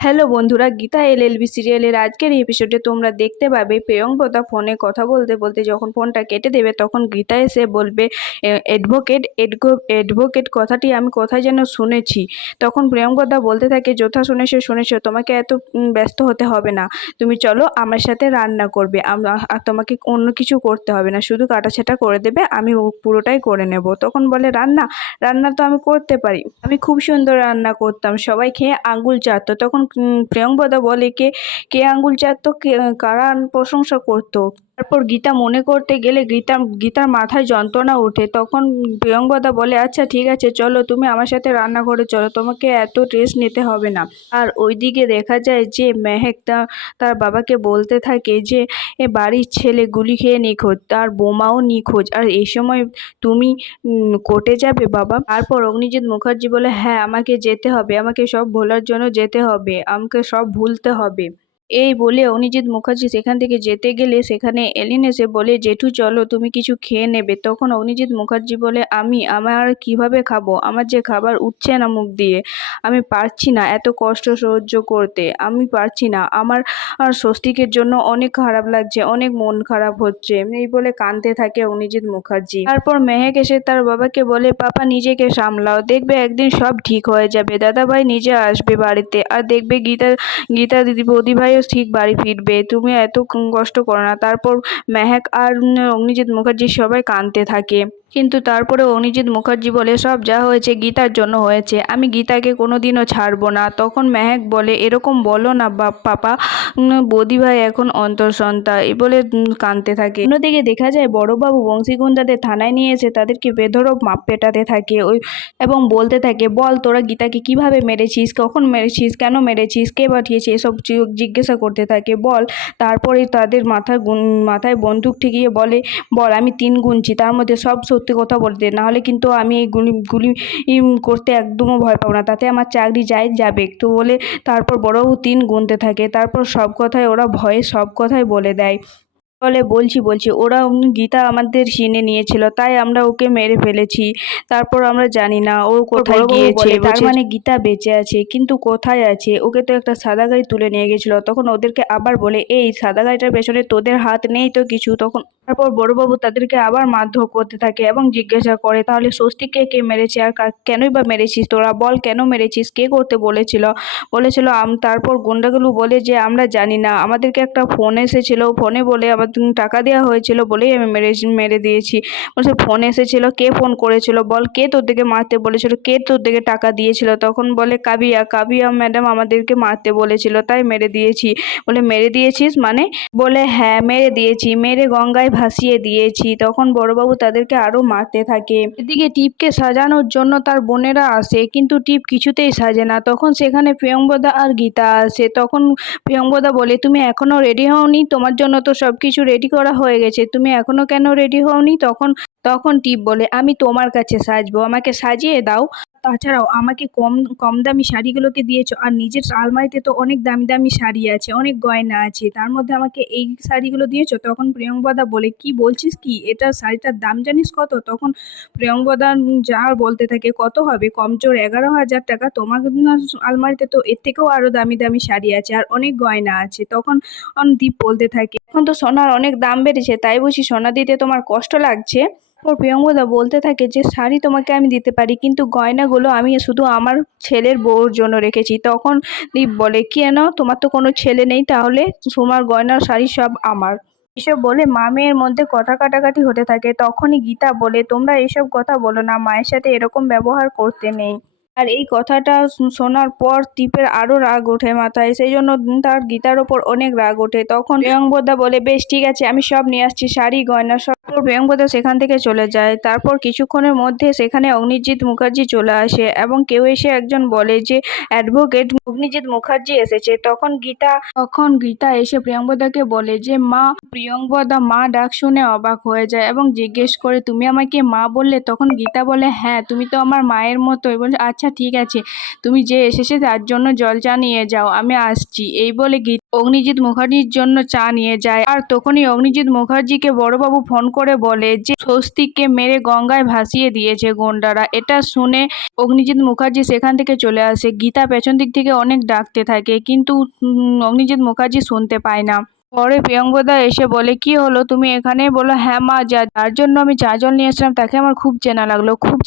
Hello বন্ধুরা, Gita LLB সিরিয়ালের আজকের এপিসোডে তোমরা দেখতে পাবে প্রিয়ঙ্বদা ফোনে কথা বলতে বলতে যখন ফোনটা কেটে দেবে তখন গীতা এসে বলবে অ্যাডভোকেট অ্যাডভোকেট কথাটি আমি কোথায় যেন শুনেছি। তখন প্রিয়ঙ্বদা বলতে থাকে, যথা শুনেছো শুনেছো, তোমাকে এত ব্যস্ত হতে হবে না, তুমি চলো আমার সাথে রান্না করবে। আর তোমাকে অন্য কিছু করতে হবে না, শুধু কাটাছেঁটা করে দেবে, আমি পুরোটাই করে নেব। তখন বলে, রান্না রান্না তো আমি করতে পারি, আমি খুব সুন্দর রান্না করতাম, সবাই খেয়ে আঙ্গুল চাটতো। তখন প্রিয়ঙ্বদা বলে, কে কে আঙ্গুল চাটতো, কারা প্রশংসা করতো? তারপর গীতা মনে করতে গেলে গীতার মাথায় যন্ত্রণা ওঠে। তখন প্রিয়ঙ্বদা বলে, আচ্ছা ঠিক আছে, চলো তুমি আমার সাথে রান্নাঘরে চলো, তোমাকে এত রেস্ট নিতে হবে না। আর ওইদিকে দেখা যায় যে মেহেক তার বাবাকে বলতে থাকে যে বাড়ির ছেলে গুলি খেয়ে নিখোঁজ, তার বোমাও নিখোঁজ, আর এই সময় তুমি কোর্টে যাবে বাবা? তারপর অগ্নিজিৎ মুখার্জি বলে, হ্যাঁ আমাকে যেতে হবে, আমাকে সব ভোলার জন্য যেতে হবে, আমাকে সব ভুলতে হবে। এই বলে অনিজিৎ মুখার্জি সেখান থেকে যেতে গেলে সেখানে এলিন এসে বলে, জেঠু চলো তুমি কিছু খেয়ে নেবে। তখন অনিজিৎ মুখার্জি বলে, আমার কিভাবে খাবো, আমার যে খাবার উঠছে না মুখ দিয়ে, আমি পারছি না এত কষ্ট সহ্য করতে, আমি পারছি না, আমার স্বস্তিকের জন্য অনেক খারাপ লাগছে, অনেক মন খারাপ হচ্ছে, এই বলে কাঁদতে থাকে অনিজিৎ মুখার্জি। তারপর মেহেক এসে তার বাবাকে বলে, পাপা নিজেকে সামলাও, দেখবে একদিন সব ঠিক হয়ে যাবে, দাদাভাই নিজে আসবে বাড়িতে, আর দেখবে গীতা গীতা দিদি বৌদি ভাইও ঠিক বাড়ি ফিরবে, তুমি এত কষ্ট করো না। তারপর মেহেক আর অগ্নিজিৎ মুখার্জি সবাই কাঁদতে থাকে। কিন্তু তারপরে অনিজিৎ মুখার্জি বলে, সব যা হয়েছে গীতার জন্য হয়েছে, আমি গীতাকে কোনোদিনও ছাড়বো না। তখন মেহেক বলে, এরকম বলো না পাপা, বৌদিভাই এখন অন্তঃসন্তা, এই বলে কাঁদতে থাকে। অন্যদিকে দেখা যায় বড়বাবু বংশীগুন্ডাদের থানায় নিয়ে এসে তাদেরকে বেধড়ক মাপ পেটাতে থাকে এবং বলতে থাকে, বল তোরা গীতাকে কিভাবে মেরেছিস, কখন মেরেছিস, কেন মেরেছিস, কে পাঠিয়েছে, এসব জিজ্ঞাসা করতে থাকে, বল। তারপরে তাদের মাথায় বন্দুক ঠেকিয়ে বলে, বল আমি 3 গুনছি, তার মধ্যে সব সত্যি কথা বলতে, নাহলে কিন্তু আমি এই গুলি করতে একদমও ভয় পাবো না, তাতে আমার চাকরি যাবে তো বলে। তারপর বড়বাবু 3 গুনতে থাকে, তারপর সব কথাই ওরা ভয়ে সব কথাই বলে দেয়। বলে, বলছি ওরা গীতা আমাদের চিনে নিয়েছিল, তাই আমরা ওকে মেরে ফেলেছি, তারপর আমরা জানি না ও কোথায় গিয়েছে। তার মানে গীতা বেঁচে আছে, কিন্তু কোথায় আছে? ওকে তো একটা সাদা গাড়ি তুলে নিয়ে গেছিল। তখন ওদেরকে আবার বলে, এই সাদা গাড়িটার পেছনে তোদের হাত নেই তো কিছু? তখন তারপর বড়বাবু তাদেরকে আবার মারধর করতে থাকে এবং জিজ্ঞাসা করে, তাহলে স্বস্তিককে কে মেরেছে, আর কেনই বা মেরেছিস তোরা, বল কেন মেরেছিস, কে করতে বলেছিল তারপর গুন্ডাগুলো বলে যে আমরা জানি না, আমাদেরকে একটা ফোন এসেছিল, ফোনে বলে আবার টাকা দেওয়া হয়েছিল বলেই আমি মেরে দিয়েছি। বলছে, ফোন এসেছিল, কে ফোন করেছিল বল, কে তোর দিকে মারতে বলেছিল, কে তোর দিকে টাকা দিয়েছিল? তখন বলে, কাবিয়া ম্যাডাম আমাদেরকে মারতে বলেছিল, তাই মেরে দিয়েছি। বলে, মেরে দিয়েছিস মানে? বলে, হ্যাঁ মেরে দিয়েছি, মেরে গঙ্গায় ভাসিয়ে দিয়েছি। তখন বড়বাবু তাদেরকে আরো মারতে থাকে। এদিকে টিপকে সাজানোর জন্য তার বোনেরা আসে, কিন্তু টিপ কিছুতেই সাজে না। তখন সেখানে প্রিয়ঙ্বদা আর গীতা আসে। তখন প্রিয়ঙ্বদা বলে, তুমি এখনো রেডি হওনি, তোমার জন্য তো সবকিছু রেডি করা হয়ে গেছে, তুমি এখনো কেন রেডি হওনি? তখন তখন টিপ বলে, আমি তোমার কাছে সাজবো, আমাকে সাজিয়ে দাও। তাছাড়াও আমাকে কম কম দামি শাড়িগুলোকে দিয়েছো, আর নিজের আলমারিতে তো অনেক দামি দামি শাড়ি আছে, অনেক গয়না আছে, তার মধ্যে আমাকে এই শাড়িগুলো দিয়েছো? তখন প্রিয়ঙ্বদা বলে, কি বলছিস কি, এটা শাড়িটার দাম জানিস কত? তখন প্রিয়ঙ্বদা যা বলতে থাকে, কত হবে, কম জোর 11,000 টাকা, তোমার আলমারিতে তো এর থেকেও আরো দামি দামি শাড়ি আছে আর অনেক গয়না আছে। তখন দীপ বলতে থাকে, এখন তো সোনার অনেক দাম বেড়েছে, তাই বুঝি সোনা দিতে তোমার কষ্ট লাগছে? তারপর প্রিয়ঙ্বদা বলতে থাকে যে, শাড়ি তোমাকে আমি দিতে পারি, কিন্তু গয়নাগুলো আমি শুধু আমার ছেলের বউর জন্য রেখেছি। তখন দীপ বলে, কেন, তোমার তো কোনো ছেলে নেই, তাহলে তোমার গয়না শাড়ি সব আমার? এসব বলে মা মেয়ের মধ্যে কথা কাটাকাটি হতে থাকে। তখনই গীতা বলে, তোমরা এসব কথা বলো না, মায়ের সাথে এরকম ব্যবহার করতে নেই। আর এই কথাটা শোনার পর টিপের আরো রাগ ওঠে মাথায়, সেই জন্য তার গীতার ওপর অনেক রাগ ওঠে। তখন প্রিয়ঙ্বদা বলে, বেশ ঠিক আছে, আমি সব নিয়ে আসছি, শাড়ি গয়না সব। প্রিয়ঙ্বদা সেখান থেকে চলে যায়। তারপর কিছুক্ষণের মধ্যে সেখানে অগ্নিজিৎ মুখার্জি চলে আসে এবং কেউ এসে একজন বলে যে অ্যাডভোকেট অগ্নিজিৎ মুখার্জি এসেছে। তখন গীতা এসে প্রিয়ঙ্বদাকে বলে যে মা। প্রিয়ঙ্বদা মা ডাক শুনে অবাক হয়ে যায় এবং জিজ্ঞেস করে, তুমি আমাকে মা বললে? তখন গীতা বলে, হ্যাঁ তুমি তো আমার মায়ের মতোই। বলে, আচ্ছা ঠিক আছে, তুমি যে এসেছে তার জন্য জল চা নিয়ে যাও, আমি আসছি। এই বলে অগ্নিজিৎ মুখার্জির জন্য চা নিয়ে যায়। আর তখনই অগ্নিজিৎ মুখার্জিকে বড়বাবু ফোন করে বলে যে স্বস্তিককে মেরে গঙ্গায় ভাসিয়ে দিয়েছে গুন্ডারা। এটা শুনে অগ্নিজিৎ মুখার্জি সেখান থেকে চলে আসে। গীতা পেছন দিক থেকে অনেক ডাকতে থাকে, কিন্তু অগ্নিজিৎ মুখার্জি শুনতে পায় না। পরে প্রিয়ঙ্বদা এসে বলে, কি হলো তুমি এখানে? বলো, হ্যাঁ মা, যার জন্য আমি চা জল নিয়ে এসলাম তাকে আমার খুব চেনা লাগলো, খুব